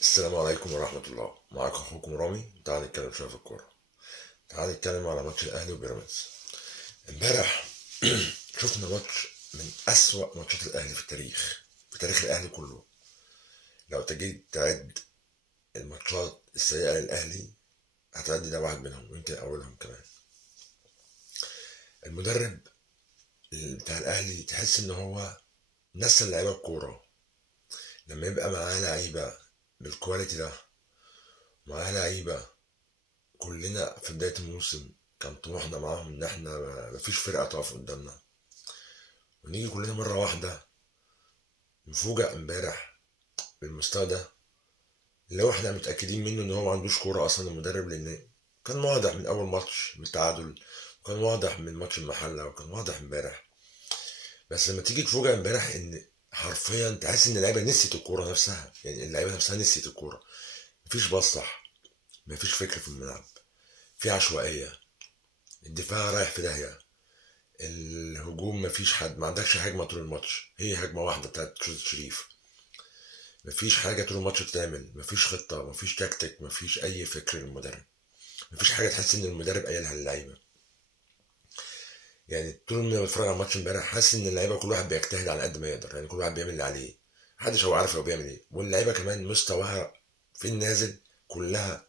السلام عليكم ورحمة الله. معاكم أخوكم رامي. تعال نتكلم شوية في الكورة. تعال نتكلم على ماتش الأهلي وبيراميدز امبارح. شفنا ماتش من أسوأ ماتشات الأهلي في التاريخ، في تاريخ الأهلي كله. لو تجي تعد الماتشات السيئة للأهلي هتعدي ده واحد منهم، ويمكن أولهم كمان. المدرب بتاع الأهلي تحس إن هو نسى اللعيبة الكورة. لما يبقى معاه لعيبة بالكواليتي ده، معاه لعيبة كلنا في بداية الموسم كان طموحنا معاهم إن إحنا مفيش فرقة تقف قدامنا، ونيجي كلنا مرة واحدة نفوجئ امبارح بالمستوى ده، اللي هو إحنا متأكدين منه إن هو ما عندوش كورة أصلا المدرب، لأن كان واضح من أول ماتش بالتعادل، وكان واضح من ماتش المحلة، وكان واضح امبارح. بس لما تيجي تفوجئ امبارح إن حرفيا تحس إن اللعيبة نسيت الكورة نفسها، يعني اللعيبة نفسها نسيت الكورة. مفيش باص صح، مفيش فكر في الملعب، في عشوائية، الدفاع رايح في داهية، الهجوم مفيش حد، ما عندكش هجمه طول الماتش، هي هجمه واحده بتاعت شريف. مفيش حاجه طول الماتش بتعمل، مفيش خطه، مفيش تكتيك، مفيش اي فكر للمدرب، مفيش حاجه تحس ان المدرب قايلها للعيبه. يعني طول ما بتفرج على الماتش امبارح حاسس ان اللعيبه كل واحد بيجتهد على قد ما يقدر، يعني كل واحد بيعمل اللي عليه، محدش هو عارف هو بيعمل ايه، واللعيبه كمان مستواها في النازل كلها،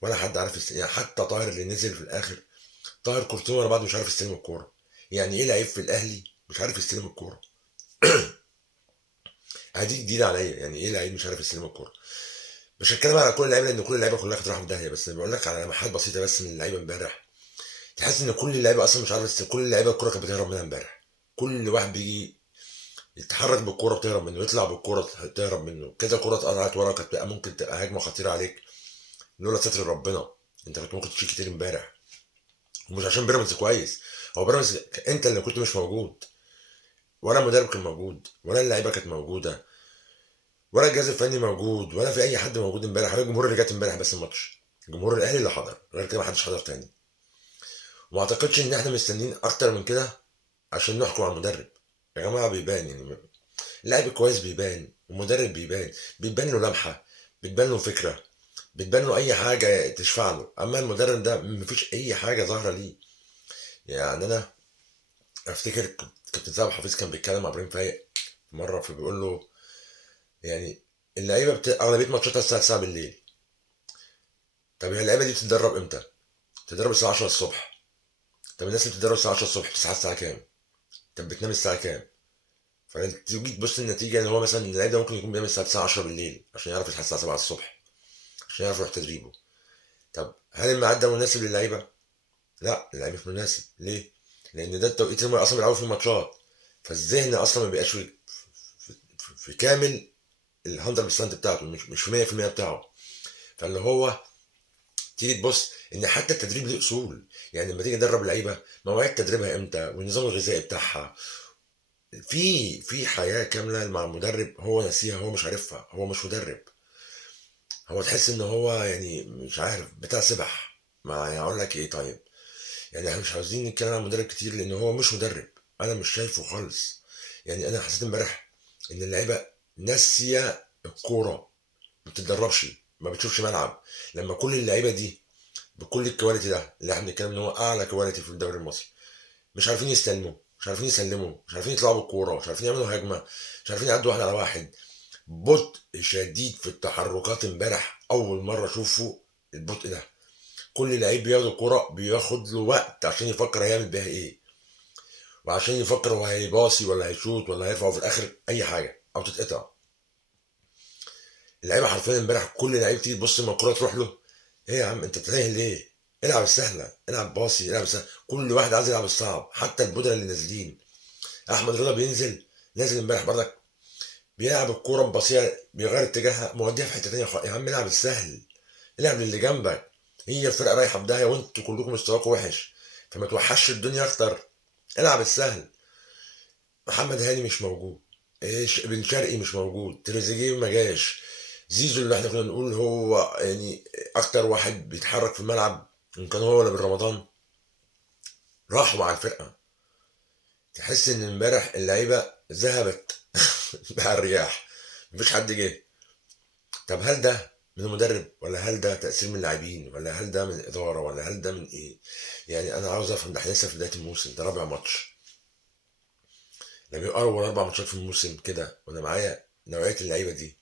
ولا حد عارف يعني حتى طاهر اللي نزل في الاخر، طاهر كورتين ورا بعض مش عارف يستلم الكوره. يعني ايه لعيب في الاهلي مش عارف يستلم الكوره؟ دي جديده عليا، يعني ايه لعيب مش عارف يستلم الكوره؟ مش هتكلم على كل اللعيبه لان كل اللعيبه كلها كانت رايحه في داهيه، بس بقول لك على لمحات بسيطه بس من اللعيبه امبارح. تحس ان كل اللعيبه اصلا مش عارف كل اللعيبه الكوره كانت بتهرب منها امبارح. كل واحد بيجي يتحرك بالكوره بتهرب منه، يطلع بالكوره تهرب منه، كذا كوره اتقطعت ورا كانت بقى ممكن تبقى هجمه خطيره عليك لولا ستر ربنا. انت كنت ممكن تشيل كتير امبارح، ومش عشان بيراميدز كويس، هو بيراميدز انت اللي كنت مش موجود، ولا المدرب كان موجود، ولا اللعيبه كانت موجوده، ولا الجهاز الفني موجود، ولا في اي حد موجود امبارح، غير الجمهور اللي جت امبارح بس الماتش، جمهور الاهلي اللي حضر، غير كده ما حدش حضر تاني. وما اعتقدش ان احنا مستنيين اكتر من كده عشان نحكم على المدرب. يا جماعه بيبان، يعني اللاعب الكويس بيبان، والمدرب بيبان، بيبان له لمحه، بتبان له فكره، بتبان له اي حاجه تشفع له. اما المدرب ده مفيش اي حاجه ظاهره ليه. يعني انا افتكر كابتن سامح حفيظ كان بيتكلم مع ابراهيم فايق مره، فبيقول له يعني اللعيبه اغلبيه ماتشاتها الساعه 9 بالليل. طب هي اللعيبه دي بتتدرب امتى؟ بتتدرب الساعه 10 الصبح. طب الناس اللي بتتدرب الساعه 10 الصبح بتصحى الساعه كام؟ طب بتنام الساعه كام؟ فتيجي تبص النتيجه ان هو مثلا اللعيب ده ممكن يكون بيعمل الساعه 10 بالليل عشان يعرف يصحى الساعه 7 الصبح، عشان يعرف يروح تدريبه. طب هل الميعاد ده مناسب للعيبه؟ لا، اللعيبه مش مناسب. ليه؟ لان ده التوقيت اللي هم اصلا بيلعبوا فيه الماتشات، فالذهن اصلا ما بيبقاش في كامل ال 100% بتاعته، مش في 100% بتاعه. فاللي هو تيجي تبص ان حتى التدريب ليه اصول، يعني لما تيجي تدرب لعيبه مواعيد تدريبها امتى، والنظام الغذائي بتاعها، في حياه كامله مع المدرب هو ناسيها، هو مش عارفها، هو مش مدرب. هو تحس ان هو يعني مش عارف بتاع سبح، ما يعني اقول لك ايه طيب. يعني احنا مش عاوزين نتكلم عن المدرب كتير لان هو مش مدرب، انا مش شايفه خالص. يعني انا حسيت امبارح ان اللعيبه ناسيه الكوره، ما بتتدربش، ما بتشوفش ملعب. لما كل اللعيبه دي بكل الكواليتي ده اللي احنا بنتكلم ان هو اعلى كواليتي في الدوري المصري، مش عارفين يستلموا، مش عارفين يسلموا، مش عارفين يطلعوا بالكوره، مش عارفين يعملوا هجمه، مش عارفين يعدوا واحد على واحد، بطء شديد في التحركات امبارح، اول مره اشوفه البطء ده. كل لعيب بياخد الكوره بياخد له وقت عشان يفكر هيعمل بيها ايه، وعشان يفكر هو هيباصي ولا هيشوط ولا هيرفع، وفي الاخر اي حاجه او تتقطع. اللعيبه حرفيا امبارح كل لعيب تيجي تبص لما الكوره تروح له، ايه يا عم انت بتتاهل ليه؟ العب السهله، العب باصي، العب السهل. كل واحد عايز يلعب الصعب، حتى البودلة اللي نازلين. احمد رضا بينزل، نازل امبارح برضك بيلعب الكوره ببصيره، بيغير اتجاهها موديها في حته تانيه. يا عم العب السهل، العب للي جنبك. هي الفرقه رايحه في داهيه وانتوا كلكم مستواكم وحش، فما توحش الدنيا اكتر، العب السهل. محمد هاني مش موجود، ايش بن شرقي مش موجود، تريزيجيه ما جاش، زيزو اللي احنا كنا نقول هو يعني اكتر واحد بيتحرك في الملعب ان كان هو ولا بن رمضان، راحوا مع الفرقه. تحس ان امبارح اللعيبه ذهبت مع الرياح، مفيش حد جه. طب هل ده من المدرب، ولا هل ده تأثير من اللاعبين، ولا هل ده من الإدارة، ولا هل ده من إيه؟ يعني أنا عاوز أفهم. ده إحنا لسه في بداية الموسم، ده رابع ماتش. لما يبقى أول 4 ماتشات في الموسم كده وأنا معايا نوعية اللعيبة دي،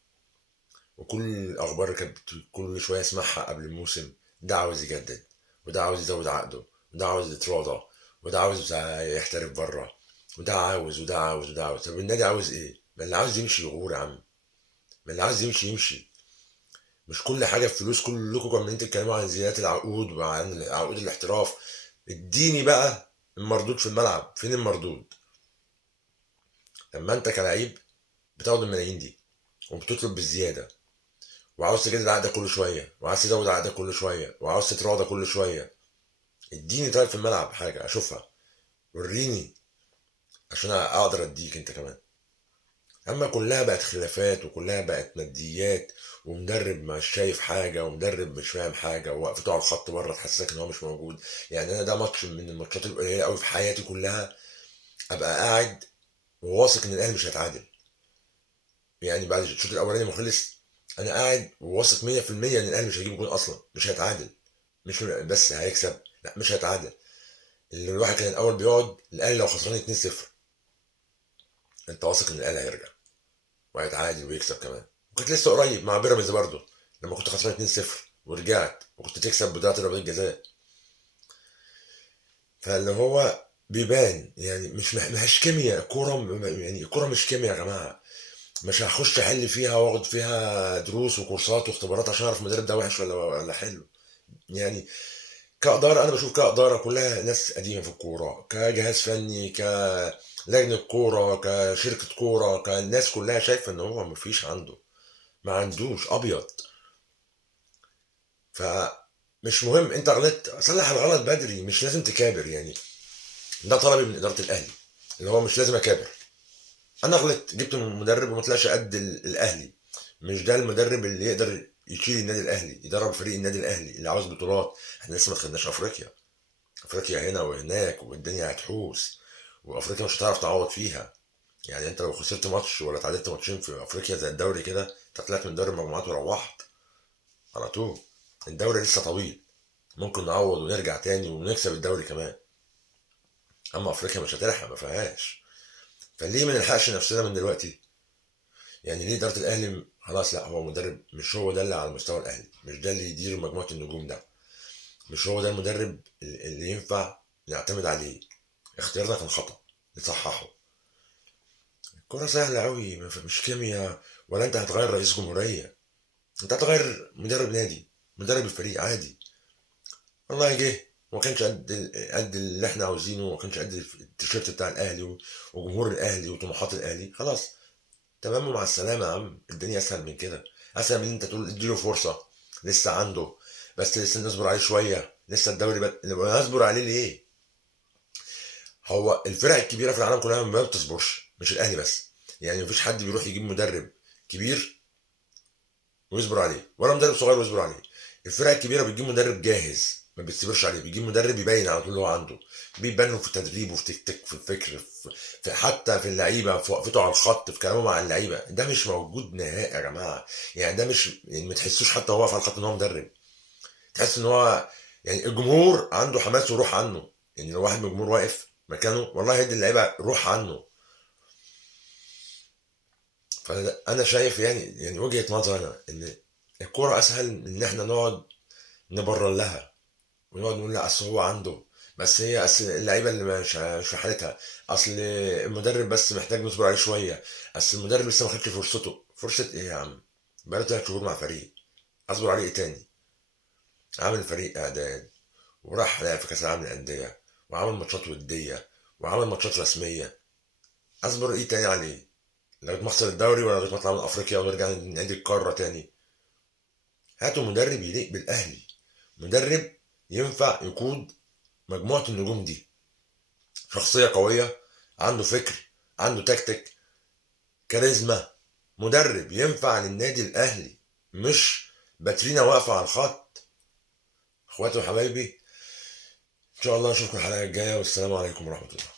وكل الأخبار اللي كانت كل شوية أسمعها قبل الموسم، ده عاوز يجدد، وده عاوز يزود عقده، وده عاوز يتراضى، وده عاوز يحترف بره، وده عاوز وده عاوز وده عاوز. طب النادي عاوز إيه؟ ما اللي عاوز يمشي يغور يا عم، ما اللي عاوز يمشي يمشي. مش كل حاجه بفلوس. كلكم عمالين تتكلموا عن زيادات العقود وعن عقود الاحتراف. اديني بقى المردود في الملعب. فين المردود؟ لما انت كلاعب بتاخد الملايين دي وبتطلب بالزياده، وعاوز تجدد عقدك كل شويه، وعاوز تزود عقدك كل شويه، وعاوز تتراضى كل شويه. اديني طيب في الملعب حاجه اشوفها، وريني عشان اقدر اديك انت كمان. اما كلها بقت خلافات، وكلها بقت ماديات، ومدرب مش شايف حاجه، ومدرب مش فاهم حاجه، ووقفته على الخط بره تحسسك ان هو مش موجود. يعني انا ده ماتش من الماتشات القليله قوي في حياتي كلها ابقى قاعد وواثق ان الاهلي مش هيتعادل. يعني بعد الشوط الاولاني ما خلص، انا قاعد وواثق 100% ان الاهلي مش هيجيب جول اصلا، مش هيتعادل. مش بس هيكسب، لا مش هيتعادل. اللي الواحد كان الاول بيقعد الاهلي لو خسران 2-0، انت واثق ان الاهلي هيرجع وهيتعادل ويكسب كمان. وكنت لسه قريب مع بيراميدز برضه، لما كنت خسران 2-0 ورجعت وكنت تكسب بضيعه ضربات الجزاء. فاللي هو بيبان يعني مش كيمياء الكوره. يعني الكوره مش كيمياء يا جماعه. مش هخش احل فيها واخد فيها دروس وكورسات واختبارات عشان اعرف المدرب ده وحش ولا حلو. يعني كإدارة أنا بشوف كإدارة كلها ناس قديمة في الكورة، كجهاز فني، كلجنة كورة، كشركة كورة، كالناس كلها شايفة إن هو مفيش عنده، ما عندوش أبيض. فمش مهم، أنت غلطت صلح الغلط بدري، مش لازم تكابر يعني. ده طلبي من إدارة الأهلي، اللي هو مش لازم أكابر. أنا غلطت، جبت مدرب وما طلعش قد الأهلي. مش ده المدرب اللي يقدر يشيل النادي الأهلي، يدرب فريق النادي الأهلي اللي عاوز بطولات. احنا لسه ما خدناش أفريقيا. افريقيا هنا وهناك والدنيا هتحوس، وافريقيا مش هتعرف تعوض فيها. يعني انت لو خسرت ماتش ولا تعادلت ماتشين في افريقيا زي الدوري كده، انت طلعت من دوري المجموعات وروحت على طول. الدوري لسه طويل، ممكن نعوض ونرجع تاني ونكسب الدوري كمان. اما افريقيا مش هتلحق، ما فيهاش. فليه ما نلحقش نفسنا من دلوقتي؟ يعني ليه اداره الاهلي خلاص؟ لا، هو مدرب مش هو ده اللي على مستوى الاهلي، مش ده اللي يدير مجموعه النجوم ده، مش هو ده المدرب اللي ينفع نعتمد عليه. اختيارنا كان خطأ، نصححه. الكرة سهلة أوي، مش كيمياء. ولا أنت هتغير رئيس جمهورية، أنت هتغير مدرب نادي، مدرب الفريق عادي. والله جه وما كانش قد اللي احنا عاوزينه، وما كانش قد التيشيرت بتاع الأهلي وجمهور الأهلي وطموحات الأهلي. خلاص، تمام ومع السلامة يا عم. الدنيا أسهل من كده، أسهل من إن أنت تقول اديله فرصة. لسه عنده، بس لسه نصبر عليه شوية. لسه الدوري نصبر عليه ليه؟ هو الفرق الكبيرة في العالم كلها ما بتصبرش، مش الأهلي بس. يعني مفيش حد بيروح يجيب مدرب كبير ويصبر عليه، ولا مدرب صغير ويصبر عليه. الفرق الكبيره بتجيب مدرب جاهز ما بتصبرش عليه، بيجيب مدرب يبين على طول اللي هو عنده. بيبان له في التدريب وفي تكتيك، في الفكر، في حتى في اللعيبه، في وقفته على الخط، في كلامه مع اللعيبه. ده مش موجود نهائي يا جماعه. يعني ده مش، يعني ما تحسوش حتى هو واقف على الخط ان هو مدرب. تحس ان هو يعني الجمهور عنده حماس وروح عنه. يعني لو واحد من الجمهور واقف مكانه والله هيدي اللعيبه روح عنه. فانا شايف يعني وجهه نظري انا ان الكوره اسهل من ان احنا نقعد نبرر لها، ونقعد نقول لا اصل هو عنده، بس هي اصل اللعيبه اللي مش في حالتها، اصل المدرب بس محتاج نصبر عليه شويه، اصل المدرب لسه ما خدش فرصته. فرصه ايه يا عم؟ بقاله 3 شهور مع فريق، اصبر عليه ايه تاني؟ عامل فريق اعداد، وراح لعب في كاس العالم للانديه، وعمل ماتشات وديه، وعمل ماتشات رسميه. اصبر ايه تاني عليه؟ لغايه ما اخسر الدوري، ولا لغايه ما اطلع من افريقيا ونرجع نعيد القاره تاني؟ هاتوا مدرب يليق بالاهلي، مدرب ينفع يقود مجموعه النجوم دي. شخصية قوية، عنده فكر، عنده تكتيك، كاريزما. مدرب ينفع للنادي الأهلي، مش باترينا واقفة على الخط. اخواتي وحبايبي، ان شاء الله اشوفكم الحلقة الجاية، والسلام عليكم ورحمة الله.